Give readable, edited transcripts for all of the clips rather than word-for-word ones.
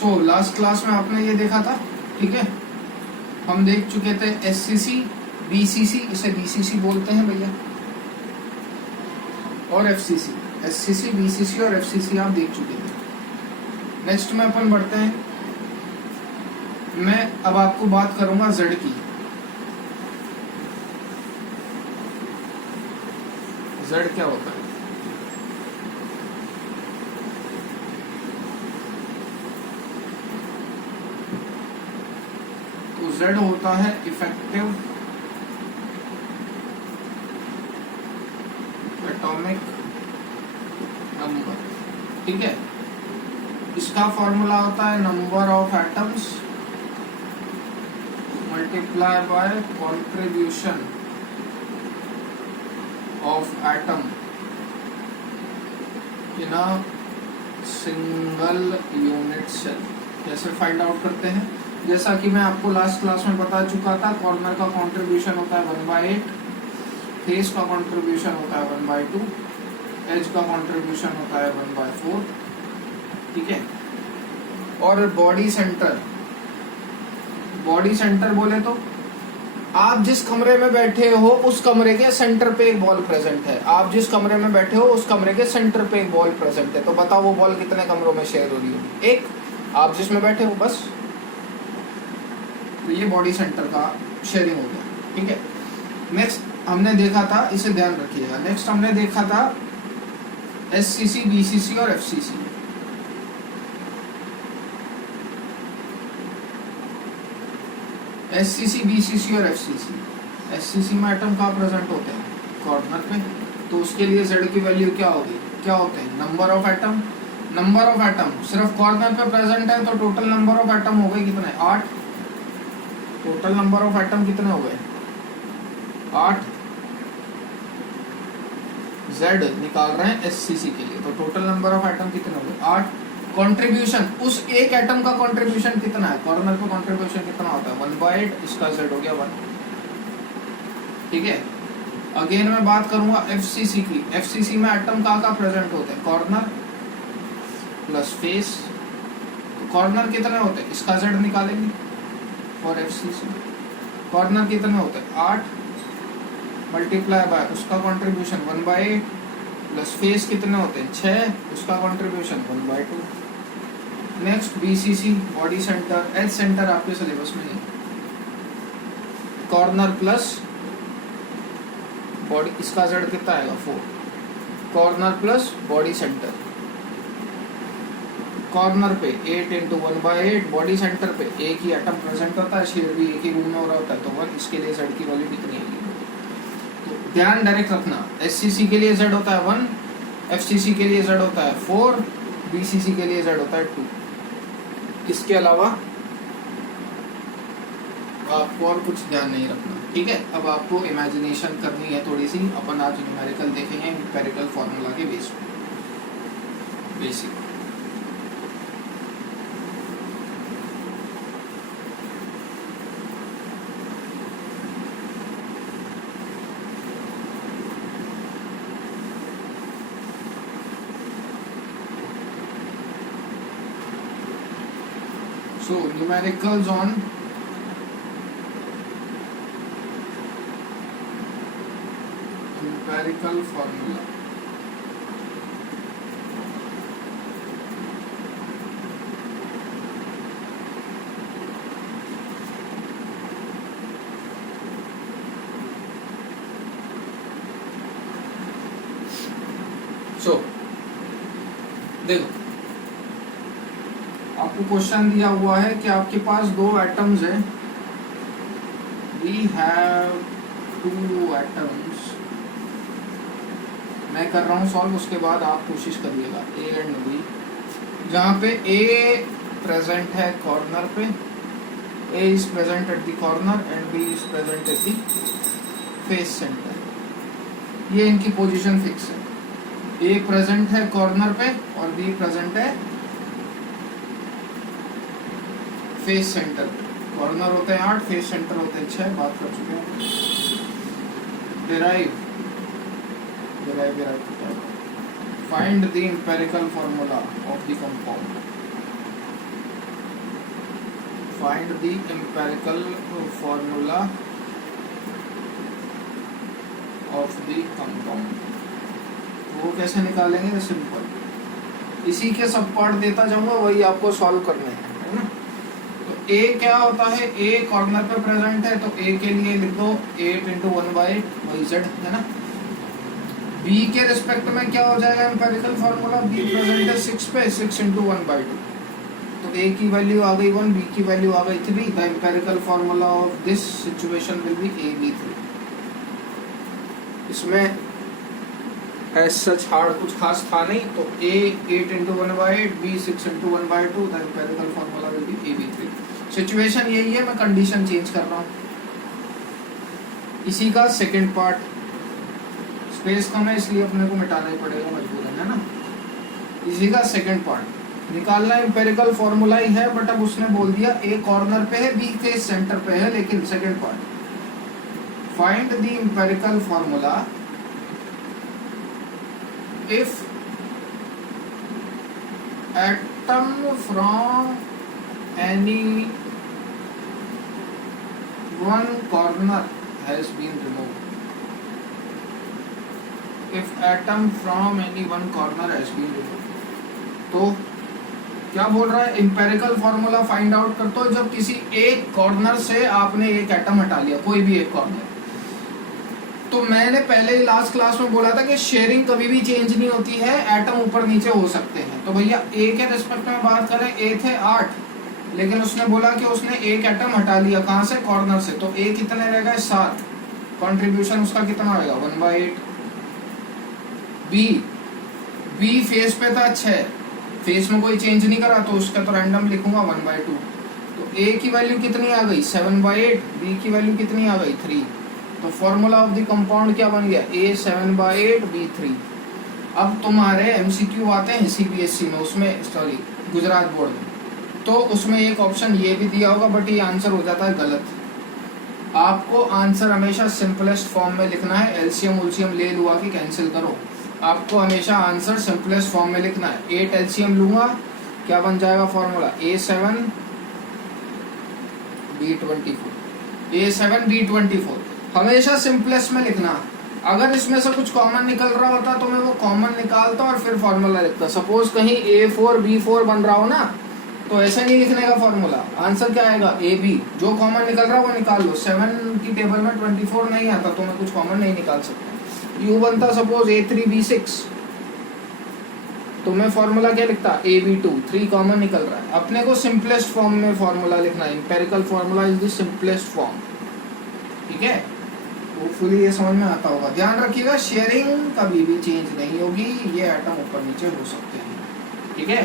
So last class में आपने ये देखा था, ठीक है। हम देख चुके थे एससीसी, बीसीसी, इसे बीसीसी बोलते हैं भैया, और एफसीसी। एससीसी, बीसीसी और एफसीसी आप देख चुके थे। नेक्स्ट में अपन बढ़ते हैं। मैं अब आपको बात करूंगा जेड की। जेड क्या होता है? तो जेड होता है इफेक्टिव एटॉमिक नंबर, ठीक है। इसका फॉर्मूला होता है number of atoms multiply by contribution of atom in a single unit cell. कैसे फाइंड आउट करते हैं? जैसा कि मैं आपको लास्ट क्लास में बता चुका था, कॉर्नर का कंट्रीब्यूशन होता है 1/8, फेस का कंट्रीब्यूशन होता है 1/2, एज का कंट्रीब्यूशन होता है 1/4, ठीक है। और बॉडी सेंटर, बॉडी सेंटर बोले तो आप जिस कमरे में बैठे हो उस कमरे के सेंटर पे एक बॉल प्रेजेंट है। आप जिस कमरे में बैठे हो उस कमरे के सेंटर पे एक बॉल प्रेजेंट है। तो बताओ वो बॉल कितने कमरों में शेयर हो रही है? एक, आप जिसमें बैठे हो बस। तो ये बॉडी सेंटर का शेयरिंग हो गया, ठीक है। नेक्स्ट हमने देखा था, इसे ध्यान रखिएगा, नेक्स्ट हमने देखा था एससीसी, बीसीसी और एफसीसी। एससीसी, बीसीसी और एफसीसी। एससीसी में एटम कहाँ प्रेजेंट होते हैं? कॉर्नर पे। तो उसके लिए जेड की वैल्यू क्या होगी? क्या होते हैं? Number of atom. Number of atom सिर्फ कॉर्नर पे प्रेजेंट है, तो टोटल नंबर ऑफ एटम हो गए कितने? 8। टोटल नंबर ऑफ एटम कितने हो गए? 8। जेड निकाल रहे हैं एससीसी के लिए, तो टोटल नंबर ऑफ एटम कितने हो गए? 8। कंट्रीब्यूशन, उस एक एटम का कंट्रीब्यूशन कितना है? कॉर्नर पे कंट्रीब्यूशन कितना होता है? 1/8, इसका जेड हो गया 1, ठीक है। अगेन मैं बात करूंगा एफसीसी की। एफसीसी में एटम का प्रेजेंट होते हैं? Corner plus face. कॉर्नर कितने होते हैं? इसका जेड निकालेंगे फॉर एफसीसी। कॉर्नर कितने होते हैं? 8 मल्टीप्लाई बाय उसका कंट्रीब्यूशन 1/8 प्लस फेस कितने होते हैं? 6, उसका contribution 1/2। Next BCC, body center. Edge center आपके सिलेबस में है, कॉर्नर प्लस बॉडी, इसका जेड कितना आएगा? 4। Corner plus body center. Corner पे 8 × 1/8, बॉडी सेंटर पे एक ही एटम प्रेजेंट होता है, शेयर भी एक ही रूम में हो रहा होता है, तो 1। इसके लिए जेड की वैल्यू कितनी आएगी? तो ध्यान डायरेक्ट रखना, एससीसी के लिए जेड होता है 1, एफसीसी के लिए जेड होता है 4, बीसीसी के लिए जेड होता है 2। इसके अलावा आपको और कुछ ध्यान नहीं रखना, ठीक है। अब आपको इमेजिनेशन करनी है थोड़ी सी। अपन आज न्यूमेरिकल देखेंगे एम्पिरिकल फॉर्मूला के बेस पे, basic. So numericals on empirical formula. So देखो, आपको क्वेश्चन दिया हुआ है कि आपके पास 2 एटम्स हैं। We have 2 atoms. मैं कर रहा हूँ सॉल्व, उसके बाद आप कोशिश करिएगा। ए एंड बी, जहाँ पे ए प्रेजेंट है कॉर्नर पे, A is present at the corner and B is present at the face centre. ये इनकी पोजीशन फिक्स है। ए प्रेजेंट है कॉर्नर पे और बी प्रेजेंट है फेस सेंटर। कॉर्नर होते हैं 8, फेस सेंटर होते हैं 6, बात कर चुके हैं। Derive find the empirical formula of the compound. Find the empirical formula of the compound. वो कैसे निकालेंगे? सिंपल, इसी के सब पार्ट देता जाऊंगा, वही आपको सॉल्व करने हैं, है ना। तो ए क्या होता है? ए कॉर्नर पे प्रेजेंट है, तो ए के लिए लिख दो 8 इंटू 1/z, है ना। बी के रिस्पेक्ट में क्या हो जाएगा एम्पेरिकल फार्मूला? बी प्रेजेंट है 6 पे, 6 इंटू 1/2, तो ए की वैल्यू आ गई 1, बी की वैल्यू आ गई 3। The empirical formula of this situation will be AB3। इसमें एज सच हार्ड कुछ खास था नहीं, तो A 8 into 1/8, B 6 into 1/2, the empirical formula will be AB3। Situation यही है, मैं कंडीशन चेंज कर रहा हूँ। इसी का सेकंड पार्ट, स्पेस कम है इसलिए अपने को मिटाना ही पड़ेगा मजबूरन, है ना। इसी का सेकंड पार्ट निकालना एम्पेरिकल फॉर्मूला ही है, बट अब उसने बोल दिया ए कॉर्नर पे है, बी फेस सेंटर पे है। लेकिन second part, find the empirical formula if atom from any one corner has been removed. If atom from any one corner has been removed, तो क्या बोल रहा है? एम्पेरिकल फॉर्मूला फाइंड आउट कर दो जब किसी एक कॉर्नर से आपने एक एटम हटा लिया, कोई भी एक कॉर्नर। तो मैंने पहले ही लास्ट क्लास में बोला था कि शेयरिंग कभी भी चेंज नहीं होती है, एटम ऊपर नीचे हो सकते हैं। तो भैया ए के रिस्पेक्ट में बात करें, ए थे 8, लेकिन उसने बोला कि उसने एक एटम हटा लिया, कहाँ से? कॉर्नर से। तो ए कितने रह गए? 7। कॉन्ट्रीब्यूशन उसका कितना होगा? 1/8। बी फेस पे था 6, फेस में कोई चेंज नहीं करा, तो उसका तो रैंडम लिखूंगा 1/2। तो ए की वैल्यू कितनी आ गई? 7/8। बी की वैल्यू कितनी आ गई? 3। तो फॉर्मूला ऑफ द कंपाउंड क्या बन गया? ए 7/8, बी 3। अब तुम्हारे एमसीक्यू आते हैं सीबीएसई में, उसमें सॉरी गुजरात बोर्ड में, तो उसमें एक ऑप्शन ये भी दिया होगा, बट ये आंसर हो जाता है गलत। आपको आंसर हमेशा सिंपलेस्ट फॉर्म में लिखना है। एलसीएम उलसीएम ले लुआ कि कैंसिल करो, आपको हमेशा आंसर सिंपलेस्ट फॉर्म में लिखना है। 8 एलसीएम लूंगा, क्या बन जाएगा formula? A7 B24। A7 B24 हमेशा सिंपलेस्ट में लिखना। अगर इसमें से कुछ कॉमन निकल रहा होता तो मैं वो कॉमन निकालता और फिर फॉर्मूला लिखता। सपोज कहीं A4 B4 बन रहा हो ना, तो ऐसा नहीं लिखने का फॉर्मूला। आंसर क्या आएगा? AB। जो कॉमन निकल रहा है वो निकाल लो। 7 की टेबल में 24 नहीं आता, तो मैं कुछ कॉमन नहीं निकाल सकता। यू बनता सपोज A3 B6, तो मैं फॉर्मूला क्या लिखता? AB2। 3 कॉमन निकल रहा है। अपने को सिंपलेस्ट फॉर्म में फॉर्मूला लिखना है। Empirical formula is the simplest form, ठीक है। होपफुली ये समझ में आता होगा। ध्यान रखिएगा, शेयरिंग कभी भी चेंज नहीं होगी, ये एटम ऊपर नीचे हो सकते हैं, ठीक है।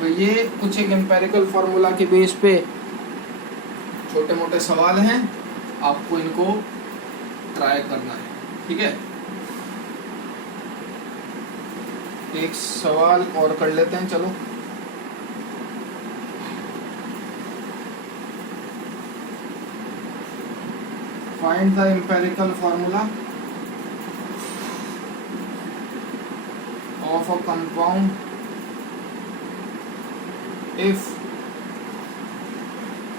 तो ये कुछ एक एम्पेरिकल फॉर्मूला के बेस पे छोटे मोटे सवाल हैं, आपको इनको ट्राई करना है, ठीक है। एक सवाल और कर लेते हैं, चलो। Find the empirical formula of a compound if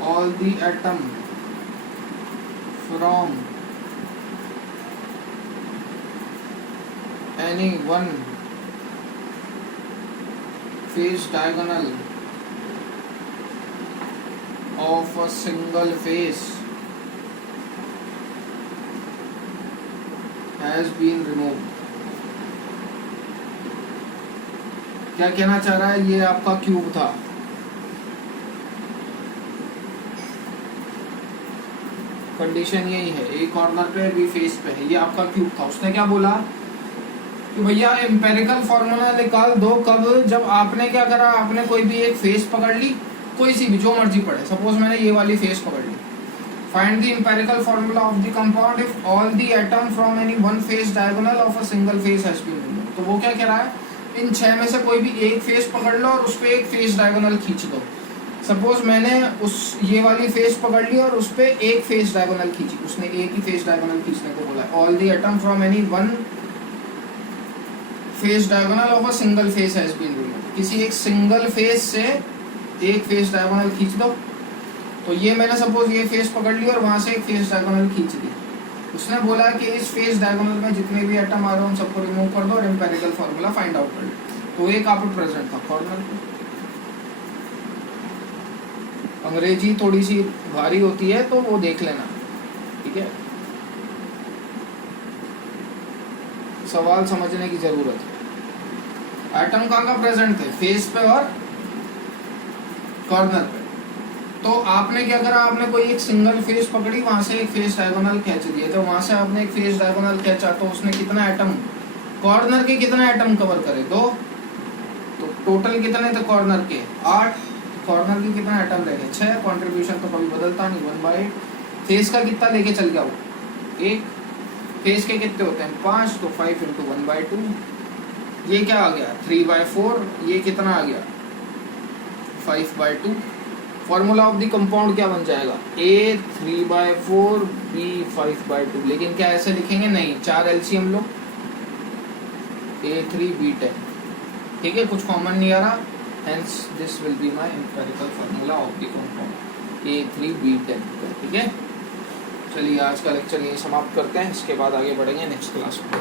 all the atom from any one phase diagonal of a single phase has been removed। क्या कहना चाह रहा है? ये आपका क्यूब था, कंडीशन यही है, ए कॉर्नर पे बी फेस पे है, ये आपका क्यूब था। उसने क्या बोला कि भैया एम्पेरिकल फॉर्मूला निकाल दो। कब? जब आपने क्या करा, आपने कोई भी एक फेस पकड़ ली, कोई सी भी जो मर्जी पड़े। सपोज मैंने ये वाली फेस पकड़ ली। Find the empirical formula of the compound if all the atom from any one face diagonal of a single face has been removed. तो वो क्या कह रहा है? इन 6 में से कोई भी एक फेस पकड़ लो और उस पर एक फेस डायगोनल खींच दो। सपोज मैंने उस ये वाली फेस पकड़ ली और उस पर एक फेस डायगोनल खींची, उसने एक ही फेस डायगोनल खींचने को बोला। All the atom from any one face diagonal of a single face has been removed. किसी एक सिंगल फेस से एक फेस डायगोनल खींच दो। तो ये मैंने सपोज ये फेस पकड़ ली और वहां से एक फेस डायगोनल खींच दी। उसने बोला कि इस फेस डायगोनल में जितने भी एटम आ रहे हो उन सबको रिमूव कर दो और एम्पेरिकल फॉर्मूला फाइंड आउट कर लो। तो एक आप प्रेजेंट था कॉर्नर पे। अंग्रेजी थोड़ी सी भारी होती है तो वो देख लेना, ठीक है। सवाल समझने की जरूरत है। एटम कहाँ प्रेजेंट थे? फेस पे और कॉर्नर पे। तो आपने क्या करा, आपने कोई एक सिंगल फेस पकड़ी, वहां से एक फेस डायगोनल खींच दिए। तो वहां से आपने एक फेस डायगोनल खींचा तो उसने कितना एटम, कॉर्नर के कितना एटम कवर करे? 2। तो टोटल कितने थे कॉर्नर के? 8। कॉर्नर के कितना एटम रह गए? 6। कॉन्ट्रीब्यूशन तो कभी बदलता नहीं, 1/8। फेस का कितना लेके चल गया वो? 1। फेस के कितने होते हैं? 5। तो 5 × 1/2। ये क्या आ गया? 3/4। ये कितना आ गया? 5/2। फॉर्मूला ऑफ द कंपाउंड क्या बन जाएगा? A 3/4 B 5/2। लेकिन क्या ऐसे लिखेंगे? नहीं, 4 LCM लो, A3 B10। ठीक है, कुछ कॉमन नहीं आ रहा, hence this will be my empirical formula of the compound A3 B10। ठीक है, चलिए आज का लेक्चर यही समाप्त करते हैं, इसके बाद आगे बढ़ेंगे नेक्स्ट क्लास में।